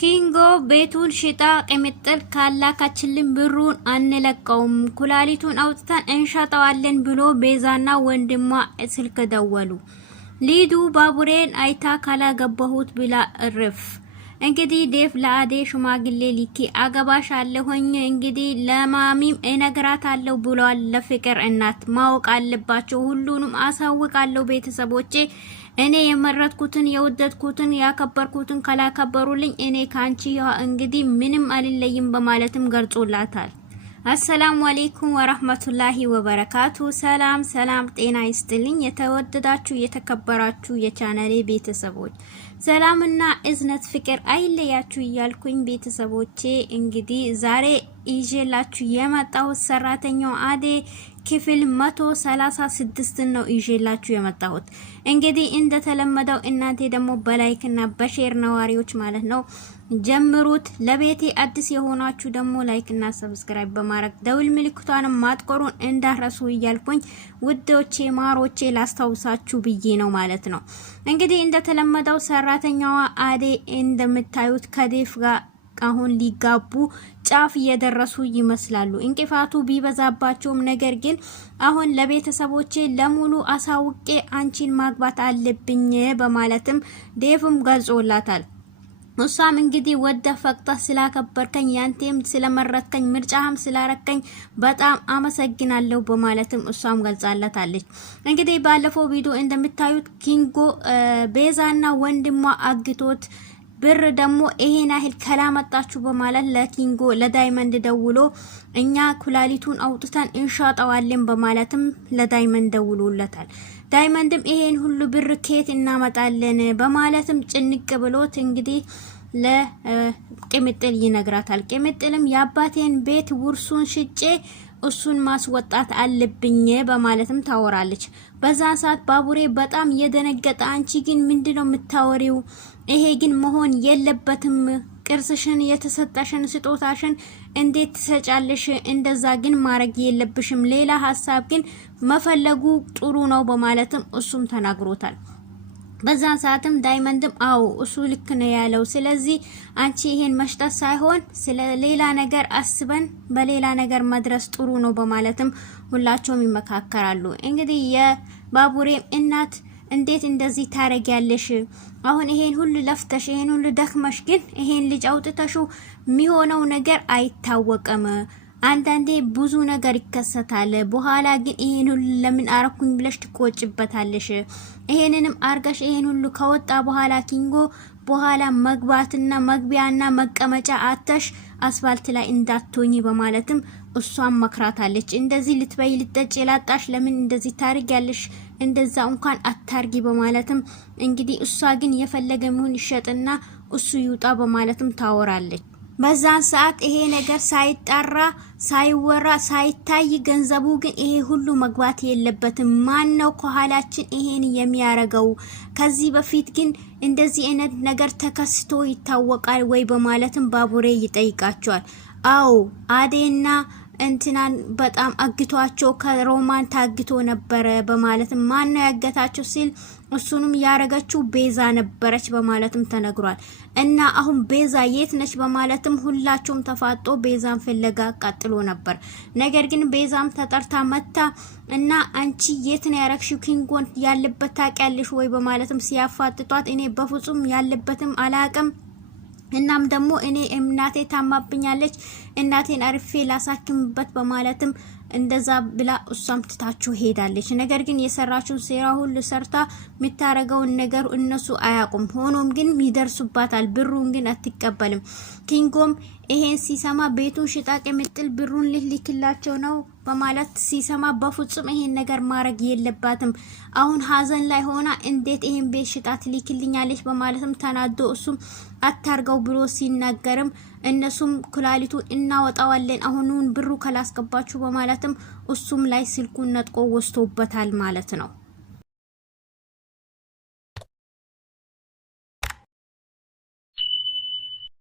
ኪንጎ ቤቱን ሽጣ ቅምጥል ካላካችልን ብሩን አንለቀውም ኩላሊቱን አውጥተን እንሸጣዋለን ብሎ ቤዛና ወንድሟ ስልክ ደወሉ። ሊዱ ባቡሬን አይታ ካላገባሁት ብላ እርፍ። እንግዲህ ዴፍ ለአዴ ሽማግሌ ሊኪ አገባሽ አለሁኝ እንግዲህ ለማሚም እነግራታለሁ ብሏል። ለፍቅር እናት ማወቅ አለባቸው። ሁሉንም አሳውቃለሁ ቤተሰቦቼ። እኔ የመረጥኩትን የወደድኩትን ያከበርኩትን ካላከበሩልኝ እኔ ካንቺ እንግዲህ ምንም አልለይም በማለትም ገልጾላታል። አሰላሙ አለይኩም ወራህመቱላሂ ወበረካቱ። ሰላም ጤና ይስጥልኝ የተወደዳችሁ የተከበራችሁ የቻናሌ ቤተሰቦች ሰላምና እዝነት ፍቅር አይለያችሁ እያልኩኝ ቤተሰቦቼ እንግዲህ ዛሬ ይዤላችሁ የመጣው ሰራተኛው አዴ ክፍል 136 ነው ይዤላችሁ የመጣሁት። እንግዲህ እንደተለመደው እናንተ ደግሞ በላይክና በሼር ነዋሪዎች ማለት ነው ጀምሩት። ለቤቴ አዲስ የሆናችሁ ደግሞ ላይክና ሰብስክራይብ በማድረግ ደውል ምልክቷንም ማጥቆሩን እንዳረሱ እያልኩኝ ውዶቼ ማሮቼ ላስታውሳችሁ ብዬ ነው ማለት ነው። እንግዲህ እንደተለመደው ሰራተኛዋ አዴ እንደምታዩት ከዴፍ ጋር አሁን ሊጋቡ ጫፍ እየደረሱ ይመስላሉ። እንቅፋቱ ቢበዛባቸውም ነገር ግን አሁን ለቤተሰቦቼ ለሙሉ አሳውቄ አንቺን ማግባት አለብኝ በማለትም ዴፍም ገልጾላታል። እሷም እንግዲህ ወደ ፈቅጣ ስላከበርከኝ ያንተም ስለመረጥከኝ ምርጫህም ስላረከኝ በጣም አመሰግናለሁ በማለትም እሷም ገልጻለታለች። እንግዲህ ባለፈው ቪዲዮ እንደምታዩት ኪንጎ ቤዛና ወንድሟ አግቶት ብር ደግሞ ይሄን ያህል ከላመጣችሁ በማለት ለኪንጎ ለዳይመንድ ደውሎ እኛ ኩላሊቱን አውጥተን እንሻጣዋለን በማለትም ለዳይመንድ ደውሎለታል። ዳይመንድም ይሄን ሁሉ ብር ከየት እናመጣለን በማለትም ጭንቅ ብሎት እንግዲህ ለቅምጥል ይነግራታል። ቅምጥልም የአባቴን ቤት ውርሱን ሽጬ እሱን ማስወጣት አለብኝ በማለትም ታወራለች። በዛ ሰዓት ባቡሬ በጣም የደነገጠ አንቺ ግን ምንድነው የምታወሪው? ይሄ ግን መሆን የለበትም። ቅርስሽን የተሰጠሽን ስጦታሽን እንዴት ትሰጫለሽ? እንደዛ ግን ማድረግ የለብሽም። ሌላ ሐሳብ ግን መፈለጉ ጥሩ ነው በማለትም እሱም ተናግሮታል። በዛ ሰዓትም ዳይመንድም አው እሱ ልክ ነው ያለው። ስለዚህ አንቺ ይሄን መሽጠት ሳይሆን ስለ ሌላ ነገር አስበን በሌላ ነገር መድረስ ጥሩ ነው በማለትም ሁላቸውም ይመካከራሉ። እንግዲህ የባቡሬም እናት እንዴት እንደዚህ ታረጊያለሽ? አሁን ይሄን ሁሉ ለፍተሽ ይሄን ሁሉ ደክመሽ ግን ይሄን ልጅ አውጥተሽው የሚሆነው ነገር አይታወቅም። አንዳንዴ ብዙ ነገር ይከሰታል። በኋላ ግን ይሄን ሁሉ ለምን አረኩኝ ብለሽ ትቆጭበታለሽ። ይሄንንም አርጋሽ ይሄን ሁሉ ከወጣ በኋላ ኪንጎ በኋላ መግባትና መግቢያና መቀመጫ አተሽ አስፋልት ላይ እንዳትሆኚ በማለትም እሷም መክራታለች። እንደዚህ ልትበይ ልትጠጪ ላጣሽ ለምን እንደዚህ ታርጊያለሽ? እንደዛ እንኳን አታርጊ በማለትም እንግዲህ እሷ ግን የፈለገ ምን ይሸጥና እሱ ይውጣ በማለትም ታወራለች። በዛን ሰዓት ይሄ ነገር ሳይጣራ ሳይወራ ሳይታይ ገንዘቡ ግን ይሄ ሁሉ መግባት የለበትም። ማን ነው ከኋላችን ይሄን የሚያረገው? ከዚህ በፊት ግን እንደዚህ አይነት ነገር ተከስቶ ይታወቃል ወይ በማለትም ባቡሬ ይጠይቃቸዋል። አው አዴና እንትናን በጣም አግቷቸው ከሮማን ታግቶ ነበር በማለትም ማን ነው ያገታቸው ሲል እሱንም ያረጋችው ቤዛ ነበረች በማለትም ተነግሯል። እና አሁን ቤዛ የት ነች በማለትም ሁላቸውም ተፋጦ ቤዛን ፍለጋ ቀጥሎ ነበር። ነገር ግን ቤዛም ተጠርታ መታ እና አንቺ የት ነው ያረክሽው? ኪንጎን ያለበት ታውቂያለሽ ወይ በማለትም ሲያፋጥጧት እኔ በፍጹም ያለበትም አላቅም እናም ደግሞ እኔ እናቴ ታማብኛለች እናቴን አርፌ ላሳክምበት በማለትም እንደዛ ብላ እሷም ትታችሁ ሄዳለች። ነገር ግን የሰራችውን ሴራ ሁሉ ሰርታ የምታረገውን ነገር እነሱ አያውቁም። ሆኖም ግን ይደርሱባታል። ብሩን ግን አትቀበልም። ኪንጎም ይሄን ሲሰማ ቤቱን ሽጣ ቅምጥል ብሩን ልልክላቸው ነው በማለት ሲሰማ በፍጹም ይሄን ነገር ማድረግ የለባትም። አሁን ሀዘን ላይ ሆና እንዴት ይሄን ቤት ሽጣ ትልክልኛለች በማለትም ተናዶ እሱም አታርገው ብሎ ሲናገርም እነሱም ኩላሊቱን እናወጣዋለን አሁኑን ብሩ ካላስገባችሁ በማለትም እሱም ላይ ስልኩን ነጥቆ ወስቶበታል ማለት ነው።